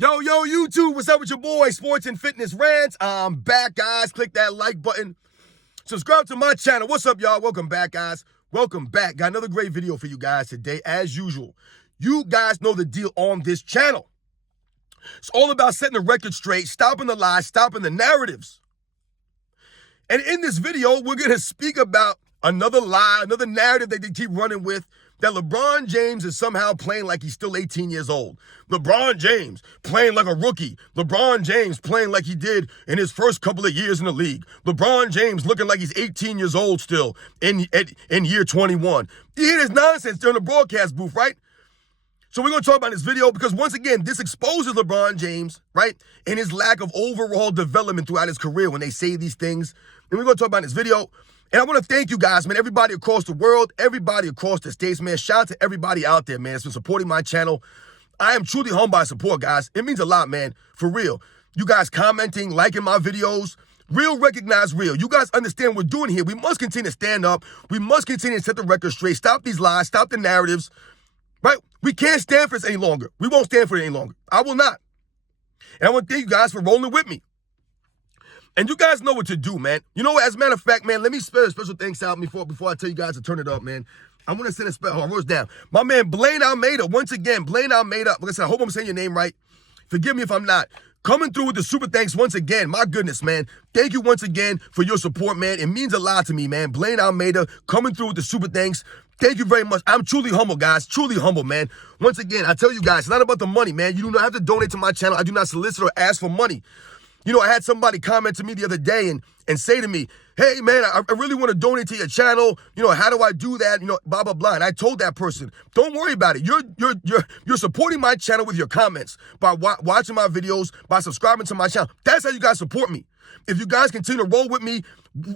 Yo, YouTube, what's up with your boy, Sports and Fitness Rants? I'm back, guys. Click that like button. Subscribe to my channel. What's up, y'all? Welcome back, guys. Welcome back. Got another great video for you guys today, as usual. You guys know the deal on this channel. It's all about setting the record straight, stopping the lies, stopping the narratives. And in this video, we're going to speak about another lie, another narrative that they keep running with, that LeBron James is somehow playing like he's still 18 years old. LeBron James playing like a rookie. LeBron James playing like he did in his first couple of years in the league. LeBron James looking like he's 18 years old still in year 21. You hear this nonsense during the broadcast booth, right? So we're going to talk about this video because, once again, this exposes LeBron James, right, and his lack of overall development throughout his career when they say these things. And we're going to talk about this video. And I want to thank you guys, man, everybody across the world, everybody across the states, man. Shout out to everybody out there, man, that's been supporting my channel. I am truly humbled by support, guys. It means a lot, man, for real. You guys commenting, liking my videos, real recognize real. You guys understand what we're doing here. We must continue to stand up. We must continue to set the record straight. Stop these lies. Stop the narratives, right? We can't stand for this any longer. We won't stand for it any longer. I will not. And I want to thank you guys for rolling with me. And you guys know what to do, man. You know what? As a matter of fact, man, let me spell a special thanks out before I tell you guys to turn it up, man. I want to send a special. I wrote it down. My man, Blaine Almeida. Once again, Blaine Almeida. Like I said, I hope I'm saying your name right. Forgive me if I'm not. Coming through with the super thanks once again. My goodness, man. Thank you once again for your support, man. It means a lot to me, man. Blaine Almeida coming through with the super thanks. Thank you very much. I'm truly humble, guys. Truly humble, man. Once again, I tell you guys, it's not about the money, man. You do not have to donate to my channel. I do not solicit or ask for money. You know, I had somebody comment to me the other day and say to me, hey, man, I really want to donate to your channel. You know, how do I do that? You know, blah, blah, blah. And I told that person, don't worry about it. You're supporting my channel with your comments, by watching my videos, by subscribing to my channel. That's how you guys support me. If you guys continue to roll with me,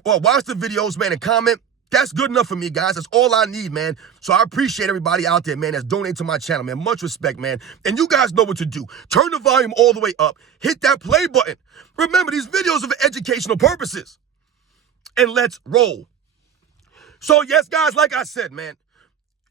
watch the videos, man, and comment, that's good enough for me, guys. That's all I need, man. So I appreciate everybody out there, man, that's donating to my channel, man. Much respect, man. And you guys know what to do. Turn the volume all the way up. Hit that play button. Remember, these videos are for educational purposes. And let's roll. So, yes, guys, like I said, man,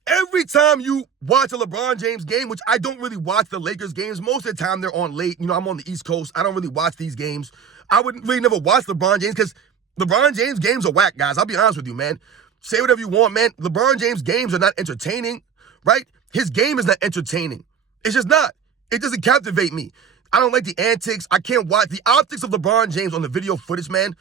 every time you watch a LeBron James game, which I don't really watch the Lakers games. Most of the time they're on late. You know, I'm on the East Coast. I don't really watch these games. I would really never watch LeBron James because LeBron James games are whack, guys. I'll be honest with you, man. Say whatever you want, man. LeBron James games are not entertaining, right? His game is not entertaining. It's just not. It doesn't captivate me. I don't like the antics. I can't watch the optics of LeBron James on the video footage, man.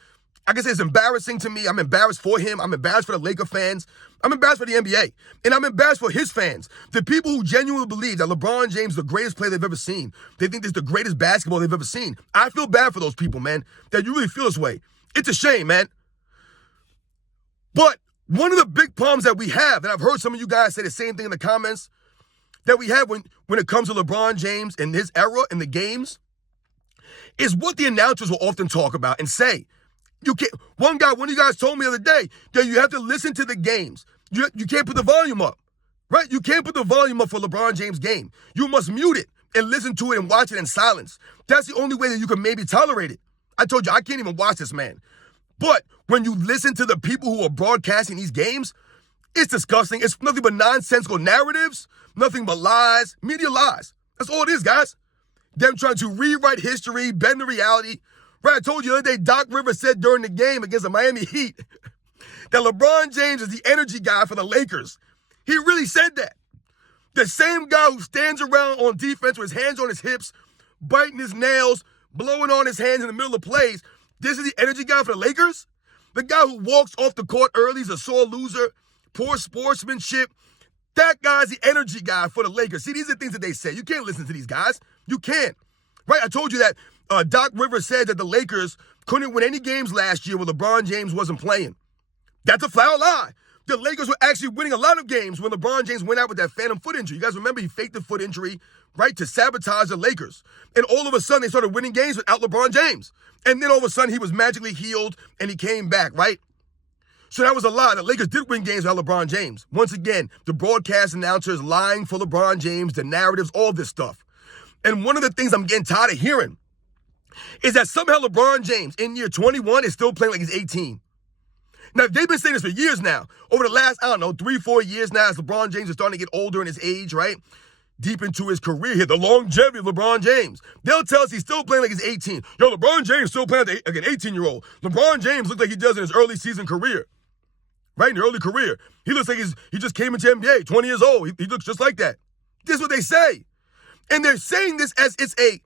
I can say it's embarrassing to me. I'm embarrassed for him. I'm embarrassed for the Laker fans. I'm embarrassed for the NBA. And I'm embarrassed for his fans. The people who genuinely believe that LeBron James is the greatest player they've ever seen. They think this is the greatest basketball they've ever seen. I feel bad for those people, man, that you really feel this way. It's a shame, man. But one of the big problems that we have, and I've heard some of you guys say the same thing in the comments, that we have when it comes to LeBron James and his era in the games, is what the announcers will often talk about and say. You can't. One of you guys told me the other day that you have to listen to the games. You can't put the volume up, right? You can't put the volume up for LeBron James' game. You must mute it and listen to it and watch it in silence. That's the only way that you can maybe tolerate it. I told you, I can't even watch this, man. But when you listen to the people who are broadcasting these games, it's disgusting. It's nothing but nonsensical narratives, nothing but lies, media lies. That's all it is, guys. Them trying to rewrite history, bend the reality. Right, I told you the other day, Doc Rivers said during the game against the Miami Heat that LeBron James is the energy guy for the Lakers. He really said that. The same guy who stands around on defense with his hands on his hips, biting his nails, blowing on his hands in the middle of plays, this is the energy guy for the Lakers? The guy who walks off the court early is a sore loser, poor sportsmanship. That guy's the energy guy for the Lakers. See, these are things that they say. You can't listen to these guys. You can't. Right? I told you that Doc Rivers said that the Lakers couldn't win any games last year when LeBron James wasn't playing. That's a foul lie. The Lakers were actually winning a lot of games when LeBron James went out with that phantom foot injury. You guys remember he faked the foot injury, right, to sabotage the Lakers. And all of a sudden, they started winning games without LeBron James. And then all of a sudden, he was magically healed, and he came back, right? So that was a lie. The Lakers did win games without LeBron James. Once again, the broadcast announcers lying for LeBron James, the narratives, all this stuff. And one of the things I'm getting tired of hearing is that somehow LeBron James, in year 21, is still playing like he's 18. Now, they've been saying this for years now. Over the last, 3-4 years now, as LeBron James is starting to get older in his age, right? deep into his career here, the longevity of LeBron James. They'll tell us he's still playing like he's 18. Yo, LeBron James still playing like an 18-year-old. LeBron James looks like he does in his early season career. Right, in the early career. He looks like he just came into NBA, 20 years old. He looks just like that. This is what they say. And they're saying this as it's a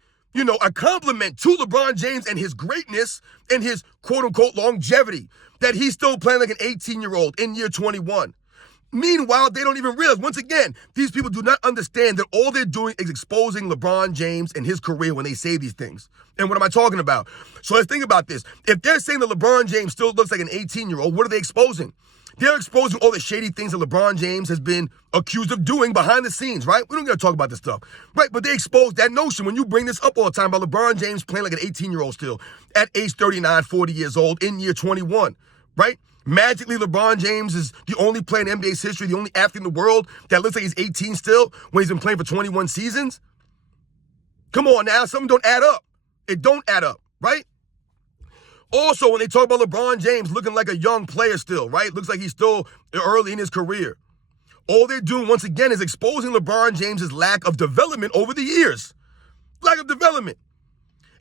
compliment to LeBron James and his greatness and his quote-unquote longevity, that he's still playing like an 18-year-old in year 21. Meanwhile, they don't even realize, once again, these people do not understand that all they're doing is exposing LeBron James and his career when they say these things. And what am I talking about? So let's think about this. If they're saying that LeBron James still looks like an 18-year-old, what are they exposing? They're exposing all the shady things that LeBron James has been accused of doing behind the scenes, right? We don't got to talk about this stuff, right? But they expose that notion when you bring this up all the time about LeBron James playing like an 18-year-old still at age 39, 40 years old in year 21, right? Magically, LeBron James is the only player in NBA's history, the only athlete in the world that looks like he's 18 still when he's been playing for 21 seasons. Come on now, something don't add up. It don't add up, right? Also, when they talk about LeBron James looking like a young player still, right? Looks like he's still early in his career. All they're doing, once again, is exposing LeBron James's lack of development over the years. Lack of development.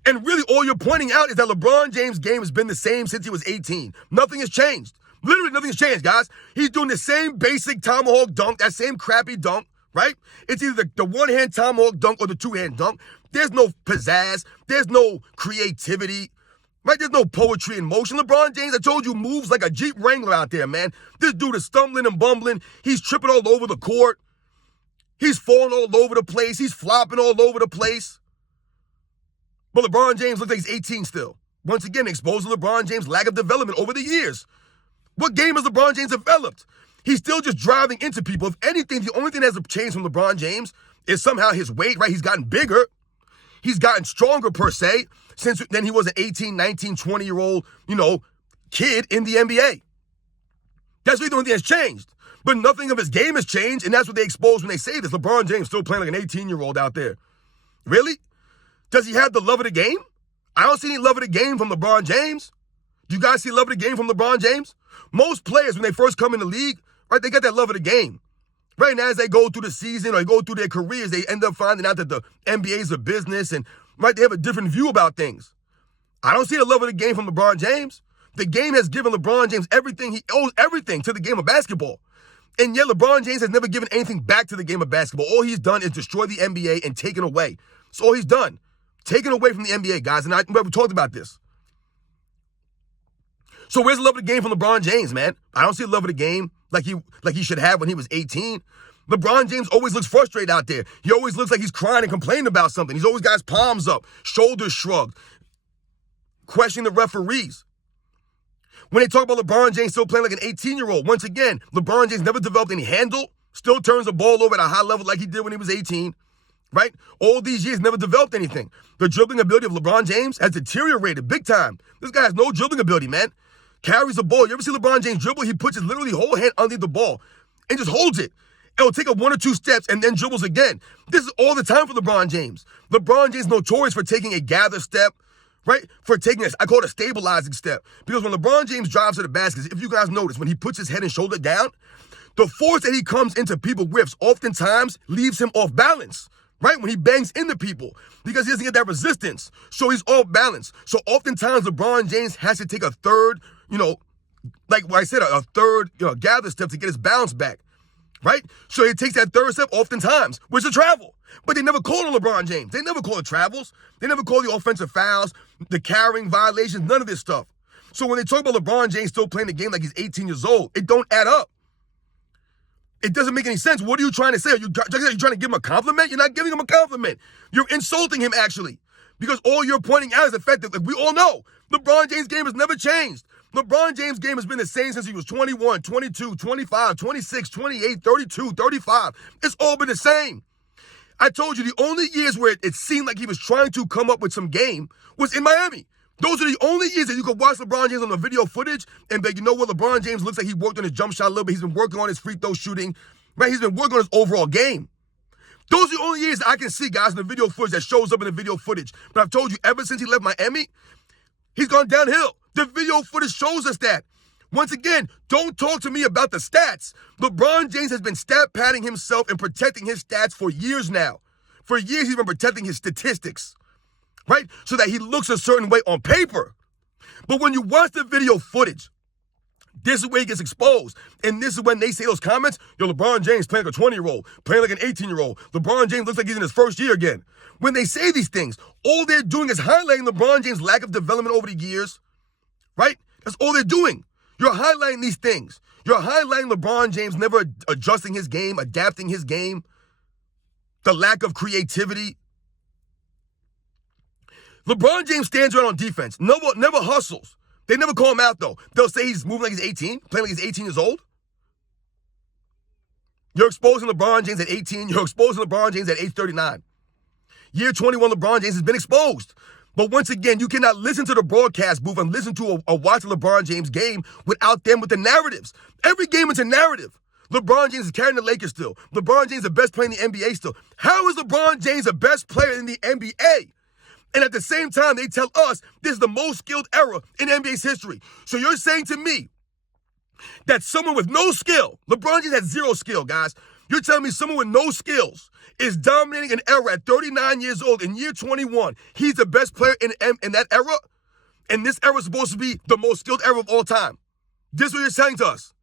And really, all you're pointing out is that LeBron James' game has been the same since he was 18. Nothing has changed. Literally, nothing has changed, guys. He's doing the same basic tomahawk dunk, that same crappy dunk, right? It's either the one-hand tomahawk dunk or the two-hand dunk. There's no pizzazz. There's no creativity. Right? There's no poetry in motion. LeBron James, I told you, moves like a Jeep Wrangler out there, man. This dude is stumbling and bumbling. He's tripping all over the court. He's falling all over the place. He's flopping all over the place. But LeBron James looks like he's 18 still. Once again, exposing LeBron James' lack of development over the years. What game has LeBron James developed? He's still just driving into people. If anything, the only thing that has changed from LeBron James is somehow his weight, right? He's gotten bigger. He's gotten stronger, per se, since then he was an 18, 19, 20-year-old, kid in the NBA. That's really the only thing that's changed. But nothing of his game has changed, and that's what they expose when they say this. LeBron James still playing like an 18-year-old out there. Really? Does he have the love of the game? I don't see any love of the game from LeBron James. Do you guys see love of the game from LeBron James? Most players, when they first come in the league, right, they got that love of the game. Right now, as they go through the season or they go through their careers, they end up finding out that the NBA is a business and, right, they have a different view about things. I don't see the love of the game from LeBron James. The game has given LeBron James everything. He owes everything to the game of basketball. And yet LeBron James has never given anything back to the game of basketball. All he's done is destroy the NBA and taken away. That's all he's done. Taken away from the NBA, guys. And we talked about this. So where's the love of the game from LeBron James, man? I don't see the love of the game like he should have when he was 18. LeBron James always looks frustrated out there. He always looks like he's crying and complaining about something. He's always got his palms up, shoulders shrugged, questioning the referees. When they talk about LeBron James still playing like an 18-year-old, once again, LeBron James never developed any handle, still turns the ball over at a high level like he did when he was 18, right? All these years never developed anything. The dribbling ability of LeBron James has deteriorated big time. This guy has no dribbling ability, man. Carries the ball. You ever see LeBron James dribble? He puts his literally whole hand under the ball and just holds it. It'll take up 1 or 2 steps and then dribbles again. This is all the time for LeBron James. LeBron James is notorious for taking a gather step, right? For taking I call it a stabilizing step. Because when LeBron James drives to the basket, if you guys notice, when he puts his head and shoulder down, the force that he comes into people with oftentimes leaves him off balance, right? When he bangs into people, because he doesn't get that resistance. So he's off balance. So oftentimes LeBron James has to take a third, like what I said, a third gather step to get his balance back. Right? So he takes that third step oftentimes, which is a travel. But they never call it LeBron James. They never call it travels. They never call the offensive fouls, the carrying violations, none of this stuff. So when they talk about LeBron James still playing the game like he's 18 years old, it don't add up. It doesn't make any sense. What are you trying to say? Are you trying to give him a compliment? You're not giving him a compliment. You're insulting him, actually. Because all you're pointing out is the fact that, like we all know, LeBron James' game has never changed. LeBron James' game has been the same since he was 21, 22, 25, 26, 28, 32, 35. It's all been the same. I told you the only years where it seemed like he was trying to come up with some game was in Miami. Those are the only years that you could watch LeBron James on the video footage and be like, you know what, LeBron James looks like he worked on his jump shot a little bit. He's been working on his free throw shooting, right? He's been working on his overall game. Those are the only years that I can see, guys, in the video footage that shows up in the video footage. But I've told you, ever since he left Miami, he's gone downhill. The video footage shows us that. Once again, don't talk to me about the stats. LeBron James has been stat padding himself and protecting his stats for years now. For years, he's been protecting his statistics, right? So that he looks a certain way on paper. But when you watch the video footage, this is where he gets exposed. And this is when they say those comments, yo, LeBron James playing like a 20-year-old, playing like an 18-year-old. LeBron James looks like he's in his first year again. When they say these things, all they're doing is highlighting LeBron James' lack of development over the years, right? That's all they're doing. You're highlighting these things. You're highlighting LeBron James never adjusting his game, adapting his game, the lack of creativity. LeBron James stands around on defense, never hustles. They never call him out, though. They'll say he's moving like he's 18, playing like he's 18 years old. You're exposing LeBron James at 18. You're exposing LeBron James at age 39. Year 21, LeBron James has been exposed. But once again, you cannot listen to the broadcast booth and listen to a watch a LeBron James game without them with the narratives. Every game is a narrative. LeBron James is carrying the Lakers still. LeBron James is the best player in the NBA still. How is LeBron James the best player in the NBA? And at the same time, they tell us this is the most skilled era in NBA's history. So you're saying to me that someone with no skill, LeBron James has zero skill, guys. You're telling me someone with no skills is dominating an era at 39 years old in year 21. He's the best player in that era? And this era is supposed to be the most skilled era of all time. This is what you're saying to us.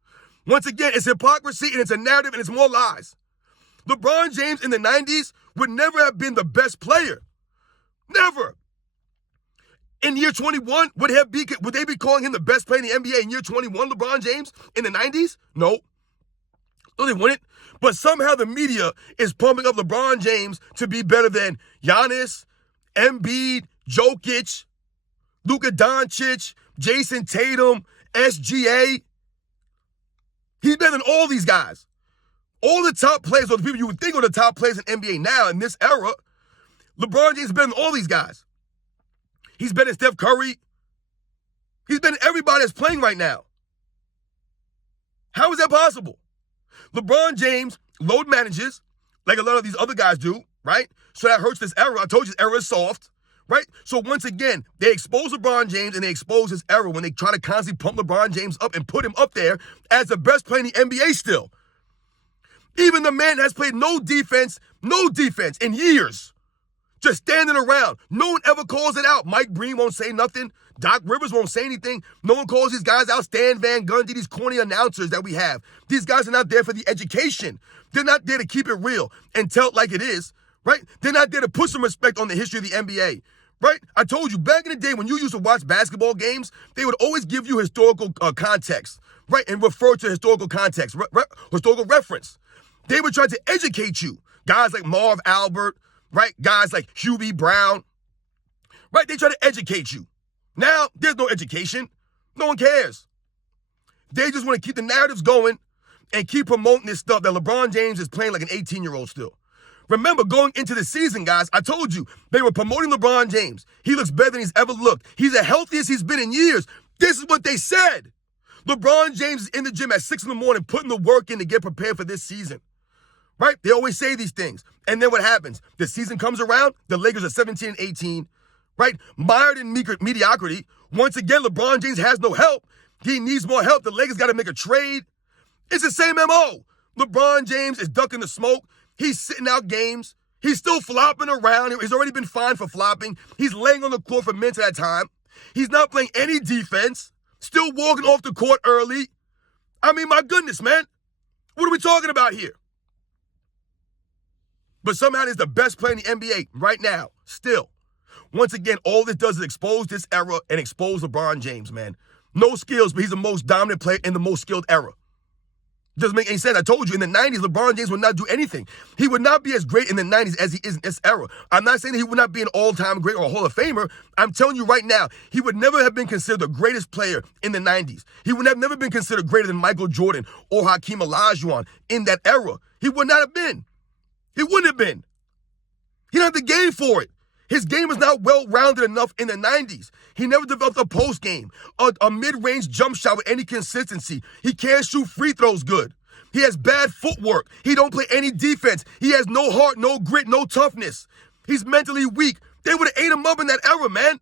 Once again, it's hypocrisy and it's a narrative and it's more lies. LeBron James in the 90s would never have been the best player. Never. In year 21, would they be calling him the best player in the NBA in year 21, LeBron James, in the 90s? No. No, they wouldn't. But somehow the media is pumping up LeBron James to be better than Giannis, Embiid, Jokic, Luka Doncic, Jason Tatum, SGA. He's better than all these guys. All the top players, or the people you would think are the top players in NBA now in this era, LeBron James is better than all these guys. He's better than Steph Curry. He's better than everybody that's playing right now. How is that possible? LeBron James load manages like a lot of these other guys do, right? So that hurts this era. I told you this era is soft, right? So once again, they expose LeBron James and they expose his era when they try to constantly pump LeBron James up and put him up there as the best player in the NBA still. Even the man has played no defense in years. Just standing around. No one ever calls it out. Mike Breen won't say nothing. Doc Rivers won't say anything. No one calls these guys out. Stan Van Gundy, these corny announcers that we have. These guys are not there for the education. They're not there to keep it real and tell it like it is, right? They're not there to put some respect on the history of the NBA, right? I told you, back in the day when you used to watch basketball games, they would always give you historical context, right? And refer to historical context, historical reference. They would try to educate you. Guys like Marv Albert, right? Guys like Hugh B. Brown, right? They try to educate you. Now, there's no education. No one cares. They just want to keep the narratives going and keep promoting this stuff that LeBron James is playing like an 18-year-old still. Remember, going into the season, guys, I told you, they were promoting LeBron James. He looks better than he's ever looked. He's the healthiest he's been in years. This is what they said. LeBron James is in the gym at 6 in the morning putting the work in to get prepared for this season. Right? They always say these things. And then what happens? The season comes around, the Lakers are 17 and 18, right? Mired in mediocrity. Once again, LeBron James has no help. He needs more help. The Lakers got to make a trade. It's the same MO. LeBron James is ducking the smoke. He's sitting out games. He's still flopping around. He's already been fined for flopping. He's laying on the court for minutes at a time. He's not playing any defense. Still walking off the court early. I mean, my goodness, man. What are we talking about here? But somehow he's the best player in the NBA right now, still. Once again, all this does is expose this era and expose LeBron James, man. No skills, but he's the most dominant player in the most skilled era. Doesn't make any sense. I told you, in the 90s, LeBron James would not do anything. He would not be as great in the 90s as he is in this era. I'm not saying that he would not be an all-time great or a Hall of Famer. I'm telling you right now, he would never have been considered the greatest player in the 90s. He would have never been considered greater than Michael Jordan or Hakeem Olajuwon in that era. He would not have been. He wouldn't have been. He didn't have the game for it. His game was not well-rounded enough in the 90s. He never developed a post game, a mid-range jump shot with any consistency. He can't shoot free throws good. He has bad footwork. He don't play any defense. He has no heart, no grit, no toughness. He's mentally weak. They would have ate him up in that era, man.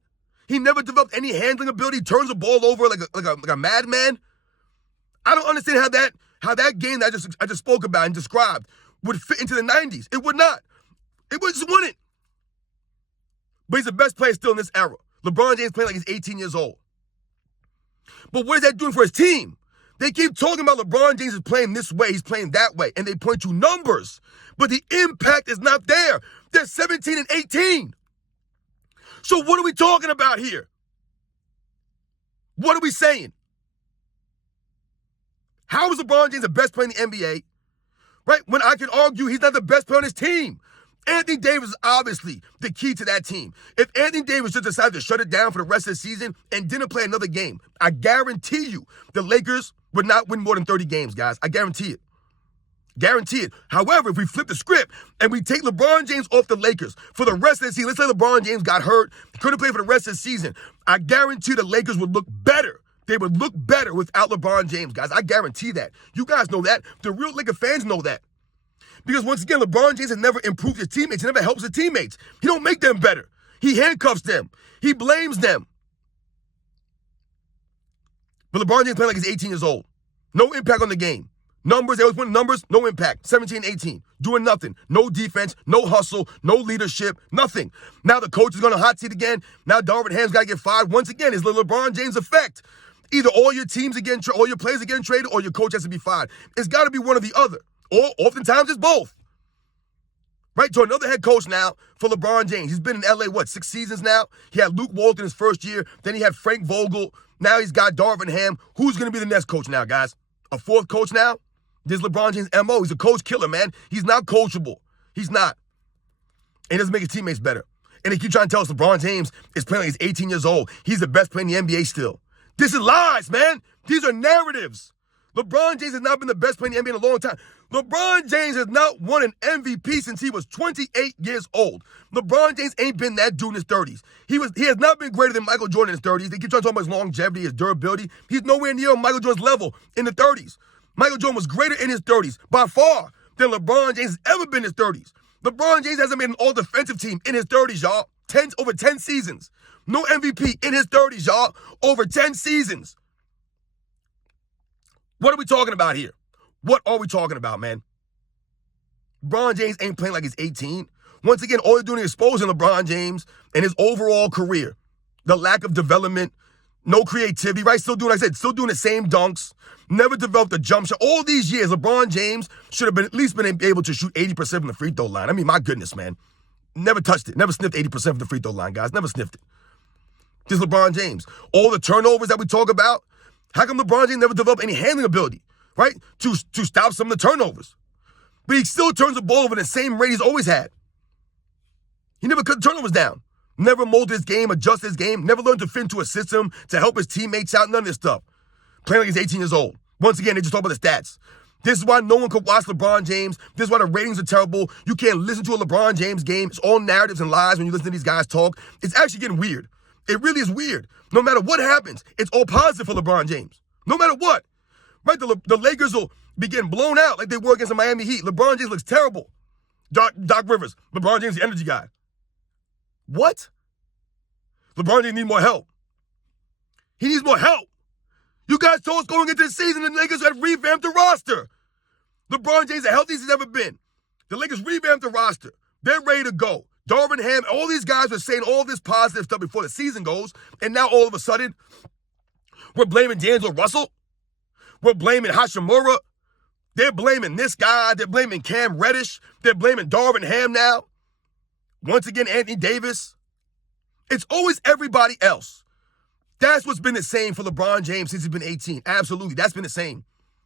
He never developed any handling ability. He turns the ball over like a madman. I don't understand how that game that I just spoke about and described would fit into the 90s. It would not. It just wouldn't. But he's the best player still in this era. LeBron James playing like he's 18 years old. But what is that doing for his team? They keep talking about LeBron James is playing this way, he's playing that way, and they point to numbers. But the impact is not there. They're 17 and 18. So what are we talking about here? What are we saying? How is LeBron James the best player in the NBA? Right? When I can argue he's not the best player on his team. Anthony Davis is obviously the key to that team. If Anthony Davis just decided to shut it down for the rest of the season and didn't play another game, I guarantee you the Lakers would not win more than 30 games, guys. I guarantee it. Guarantee it. However, if we flip the script and we take LeBron James off the Lakers for the rest of the season, let's say LeBron James got hurt, couldn't play for the rest of the season, I guarantee the Lakers would look better. They would look better without LeBron James, guys. I guarantee that. You guys know that. The real Laker fans know that. Because once again, LeBron James has never improved his teammates. He never helps his teammates. He don't make them better. He handcuffs them. He blames them. But LeBron James playing like he's 18 years old. No impact on the game. Numbers, they always win numbers, no impact. 17, 18, doing nothing. No defense, no hustle, no leadership, nothing. Now the coach is going to hot seat again. Now Darvin Ham's got to get fired. Once again, it's the LeBron James effect. Either all your teams are getting all your players are getting traded or your coach has to be fired. It's got to be one or the other. Or oftentimes it's both. Right? To another head coach now for LeBron James. He's been in LA, 6 seasons now? He had Luke Walton his first year. Then he had Frank Vogel. Now he's got Darvin Ham. Who's going to be the next coach now, guys? A fourth coach now? This is LeBron James' MO. He's a coach killer, man. He's not coachable. He's not. And he doesn't make his teammates better. And they keep trying to tell us LeBron James is playing like he's 18 years old. He's the best player in the NBA still. This is lies, man. These are narratives. LeBron James has not been the best player in the NBA in a long time. LeBron James has not won an MVP since he was 28 years old. LeBron James ain't been that dude in his 30s. He has not been greater than Michael Jordan in his 30s. They keep trying to talk about his longevity, his durability. He's nowhere near Michael Jordan's level in the 30s. Michael Jordan was greater in his 30s by far than LeBron James has ever been in his 30s. LeBron James hasn't made an all-defensive team in his 30s, y'all. Over 10 seasons. No MVP in his 30s, y'all. Over 10 seasons. What are we talking about here? What are we talking about, man? LeBron James ain't playing like he's 18. Once again, all they're doing is exposing LeBron James and his overall career. The lack of development, no creativity, right? Still doing, like I said, still doing the same dunks. Never developed a jump shot. All these years, LeBron James should have at least been able to shoot 80% from the free throw line. I mean, my goodness, man. Never touched it. Never sniffed 80% from the free throw line, guys. Never sniffed it. This is LeBron James. All the turnovers that we talk about, how come LeBron James never developed any handling ability, right? To stop some of the turnovers. But he still turns the ball over the same rate he's always had. He never cut turnovers down. Never molded his game, adjusted his game, never learned to fit into a system to help his teammates out, none of this stuff. Playing like he's 18 years old. Once again, they just talk about the stats. This is why no one could watch LeBron James. This is why the ratings are terrible. You can't listen to a LeBron James game. It's all narratives and lies when you listen to these guys talk. It's actually getting weird. It really is weird. No matter what happens, it's all positive for LeBron James. No matter what. Right? The Lakers will be getting blown out like they were against the Miami Heat. LeBron James looks terrible. Doc Rivers, LeBron James, the energy guy. What? LeBron James needs more help. He needs more help. You guys told us going into the season the Lakers had revamped the roster. LeBron James, the healthiest he's ever been. The Lakers revamped the roster. They're ready to go. Darvin Ham, all these guys were saying all this positive stuff before the season goes, and now all of a sudden, we're blaming D'Angelo Russell. We're blaming Hachimura. They're blaming this guy. They're blaming Cam Reddish. They're blaming Darvin Ham now. Once again, Anthony Davis. It's always everybody else. That's what's been the same for LeBron James since he's been 18. Absolutely. That's been the same.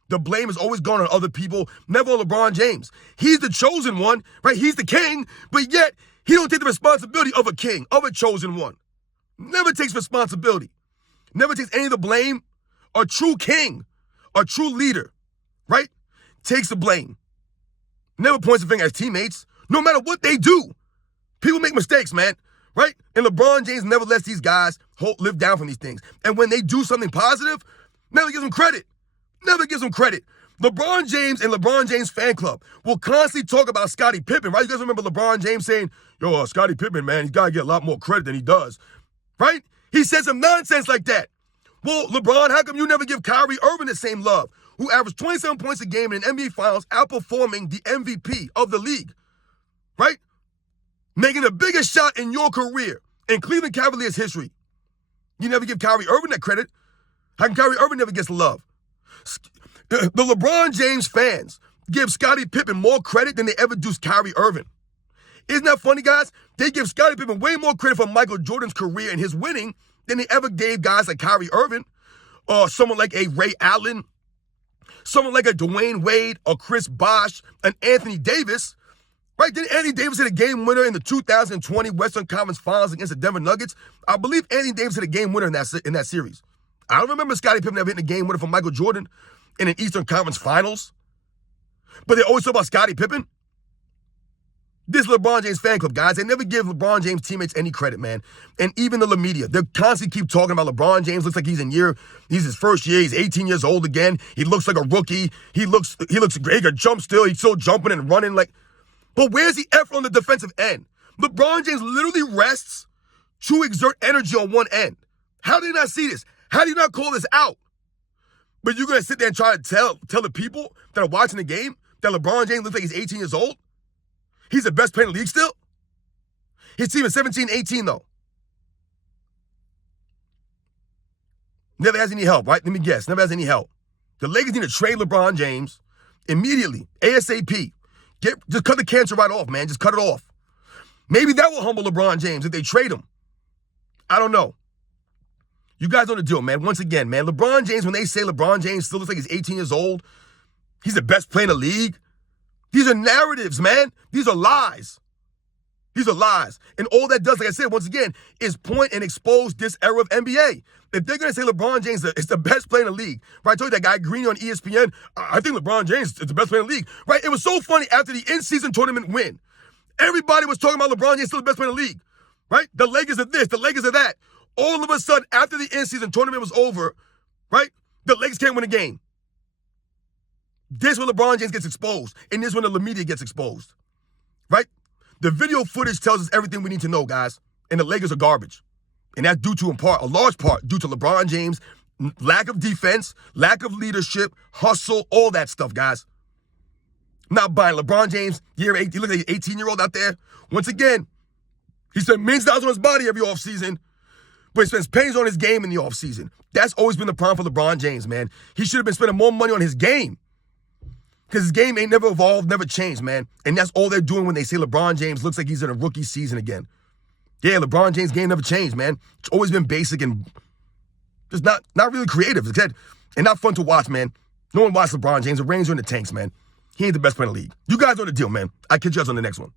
The blame has always gone on other people, never on LeBron James. He's the chosen one, right? He's the king, but yet he don't take the responsibility of a king, of a chosen one. Never takes responsibility. Never takes any of the blame. A true king, a true leader, right? Takes the blame. Never points the finger at his teammates, no matter what they do. People make mistakes, man, right? And LeBron James never lets these guys live down from these things. And when they do something positive, never gives them credit. Never gives them credit. LeBron James and LeBron James fan club will constantly talk about Scottie Pippen, right? You guys remember LeBron James saying, Scottie Pippen, man, he's got to get a lot more credit than he does, right? He said some nonsense like that. Well, LeBron, how come you never give Kyrie Irving the same love? who averaged 27 points a game in an NBA Finals, outperforming the MVP of the league, right? Making the biggest shot in your career in Cleveland Cavaliers history. You never give Kyrie Irving that credit. How come Kyrie Irving never gets the love? The LeBron James fans give Scottie Pippen more credit than they ever do Kyrie Irving. Isn't that funny, guys? They give Scottie Pippen way more credit for Michael Jordan's career and his winning than they ever gave guys like Kyrie Irving, or someone like a Ray Allen, someone like a Dwayne Wade, or Chris Bosh, and Anthony Davis. Right? Didn't Anthony Davis hit a game winner in the 2020 Western Conference Finals against the Denver Nuggets? I believe Anthony Davis hit a game winner in that series. I don't remember Scottie Pippen ever hitting a game winner for Michael Jordan in an Eastern Conference Finals. But they always talk about Scottie Pippen. This LeBron James fan club, guys, they never give LeBron James teammates any credit, man. And even the media, they constantly keep talking about LeBron James. Looks like he's his first year. He's 18 years old again. He looks like a rookie. He looks great. He can jump still. He's still jumping and running like. But where's the effort on the defensive end? LeBron James literally rests to exert energy on one end. How do you not see this? How do you not call this out? But you're going to sit there and try to tell the people that are watching the game that LeBron James looks like he's 18 years old? He's the best player in the league still? His team is 17-18, though. Never has any help, right? Let me guess. Never has any help. The Lakers need to trade LeBron James immediately, ASAP. Just cut the cancer right off, man. Just cut it off. Maybe that will humble LeBron James if they trade him. I don't know. You guys know the deal, man. Once again, man, LeBron James, when they say LeBron James still looks like he's 18 years old, he's the best player in the league, these are narratives, man. These are lies. These are lies. And all that does, like I said, once again, is point and expose this era of NBA. If they're going to say LeBron James is the best player in the league, right? I told you that guy Greeny on ESPN, I think LeBron James is the best player in the league, right? It was so funny after the in-season tournament win. Everybody was talking about LeBron James still the best player in the league, right? The Lakers are this, the Lakers are that. All of a sudden, after the in-season tournament was over, right? The Lakers can't win a game. This is when LeBron James gets exposed, and this is when the media gets exposed, right? The video footage tells us everything we need to know, guys, and the Lakers are garbage. And that's due to, a large part, due to LeBron James, lack of defense, lack of leadership, hustle, all that stuff, guys. Not buying LeBron James, year 8, you look at an 18-year-old out there. Once again, he spends millions of dollars on his body every offseason, but he spends pennies on his game in the offseason. That's always been the problem for LeBron James, man. He should have been spending more money on his game. Because his game ain't never evolved, never changed, man. And that's all they're doing when they say LeBron James looks like he's in a rookie season again. Yeah, LeBron James' game never changed, man. It's always been basic and just not really creative. And not fun to watch, man. No one watches LeBron James. The Rangers are in the tanks, man. He ain't the best player in the league. You guys know the deal, man. I'll catch you guys on the next one.